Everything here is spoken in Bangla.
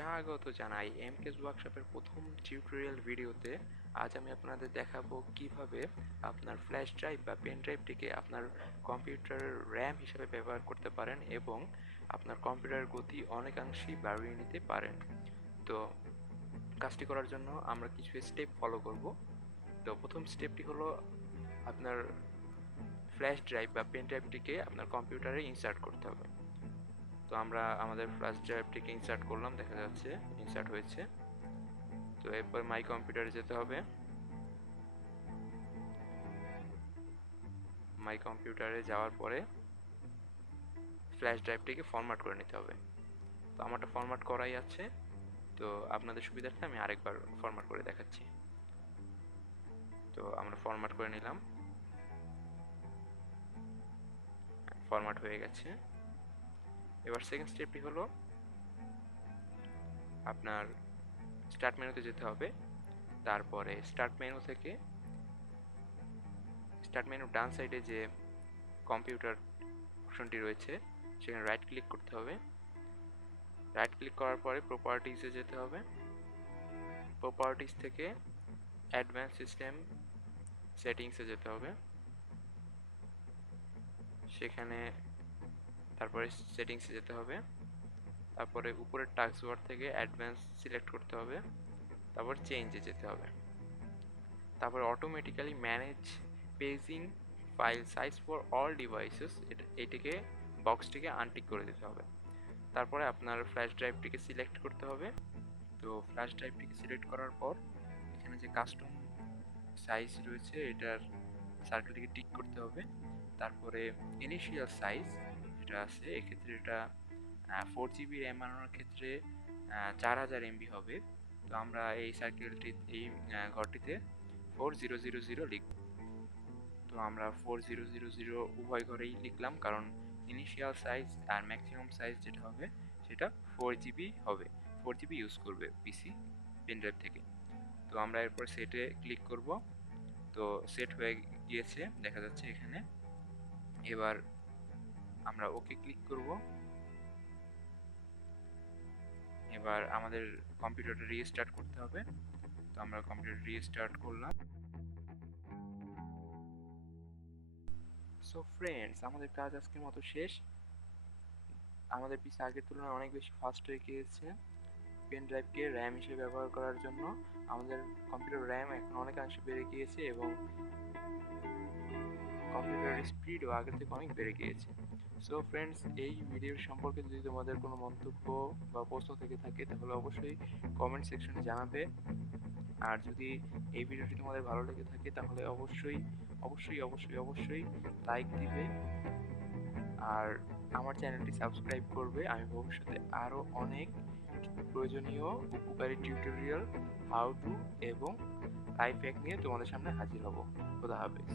স্বাগত জানাই এমকেস ওয়ার্কশপের প্রথম টিউটোরিয়াল ভিডিওতে। আজ আমি আপনাদের দেখাবো কিভাবে আপনার ফ্ল্যাশ ড্রাইভ বা পেন ড্রাইভটিকে আপনার কম্পিউটারের র্যাম হিসেবে ব্যবহার করতে পারেন এবং আপনার কম্পিউটারের গতি অনেকাংশেই বাড়িয়ে নিতে পারেন। তো কাজটি করার জন্য আমরা কিছু স্টেপ ফলো করব। তো প্রথম স্টেপটি হলো আপনার ফ্ল্যাশ ড্রাইভ বা পেন ড্রাইভটিকে আপনার কম্পিউটারে ইনসার্ট করতে হবে। তো আমরা আমাদের ফ্ল্যাশ ড্রাইভটিকে ইনসার্ট করলাম, দেখা যাচ্ছে ইনসার্ট হয়েছে। তো এরপর মাই কম্পিউটারে যেতে হবে। মাই কম্পিউটারে যাওয়ার পরে ফ্ল্যাশ ড্রাইভটিকে ফরম্যাট করে নিতে হবে। তো আমারটা ফরম্যাট করাই আছে, তো আপনাদের সুবিধার্থে আমি আরেকবার ফরম্যাট করে দেখাচ্ছি। তো আমরা ফরম্যাট করে নিলাম, ফরম্যাট হয়ে গেছে। এবার সেকেন্ড স্টেপটি হলো আপনার স্টার্ট মেনুতে যেতে হবে। তারপরে স্টার্ট মেনু থেকে স্টার্ট মেনু ডান সাইডে যে কম্পিউটার অপশনটি রয়েছে সেখানে রাইট ক্লিক করতে হবে। রাইট ক্লিক করার পরে প্রপার্টিজে যেতে হবে। প্রপার্টিজ থেকে অ্যাডভান্স সিস্টেম সেটিংসে যেতে হবে। সেখানে তারপরে সেটিংসে যেতে হবে। তারপরে উপরের টাস্ক বার থেকে অ্যাডভান্স সিলেক্ট করতে হবে। তারপর চেঞ্জে যেতে হবে। তারপরে automatically manage paging file size for all devices, এটিকে বক্সটিকে আনটিক করে দিতে হবে। তারপরে আপনার ফ্ল্যাশ ড্রাইভটিকে সিলেক্ট করতে হবে। তো ফ্ল্যাশ ড্রাইভটিকে সিলেক্ট করার পর এখানে যে কাস্টম সাইজ রয়েছে এটার সার্কেলটিকে টিক করতে হবে। তারপরে ইনিশিয়াল সাইজ যেটা আছে এক্ষেত্রে এটা 4 GB র্যাম বানানোর ক্ষেত্রে 4000 MB হবে। তো আমরা এই সার্কেলটি এই ঘরটিতে 4000 লিখব। তো আমরা 4000 উভয় ঘরেই লিখলাম, কারণ ইনিশিয়াল সাইজ আর ম্যাক্সিমাম সাইজ যেটা হবে সেটা 4 GB হবে। 4 GB ইউজ করবে পিসি পেন ড্রাইভ থেকে। তো আমরা এরপর সেটে ক্লিক করব। তো সেট হয়ে গিয়েছে দেখা যাচ্ছে এখানে। এবার আমরা ওকে ক্লিক করব। এবার আমাদের কম্পিউটারটা রিস্টার্ট করতে হবে। তো আমরা কম্পিউটার রিস্টার্ট করলাম। সো ফ্রেন্ডস, আমাদের কাজ আজকের মতো শেষ। আমাদের পিসি আগের তুলনায় অনেক বেশি ফাস্ট হয়ে গিয়েছে। পেন ড্রাইভকে র্যাম হিসেবে ব্যবহার করার জন্য আমাদের কম্পিউটার র্যাম এখন অনেকাংশে বেড়ে গিয়েছে এবং কম্পিউটারের স্পিডও আগের থেকে অনেক বেড়ে গিয়েছে। সো ফ্রেন্ডস, এই ভিডিওর সম্পর্কে যদি তোমাদের কোনো মন্তব্য বা প্রশ্ন থেকে থাকে তাহলে অবশ্যই কমেন্ট সেকশনে জানাবে। আর যদি এই ভিডিওটি তোমাদের ভালো লেগে থাকে তাহলে অবশ্যই অবশ্যই অবশ্যই অবশ্যই লাইক দিবে আর আমার চ্যানেলটি সাবস্ক্রাইব করবে। আমি ভবিষ্যতে আরও অনেক প্রয়োজনীয় উপকারী টিউটোরিয়াল, হাউ টু এবং লাইফ হ্যাক নিয়ে তোমাদের সামনে হাজির হব। খোদা হাফেজ।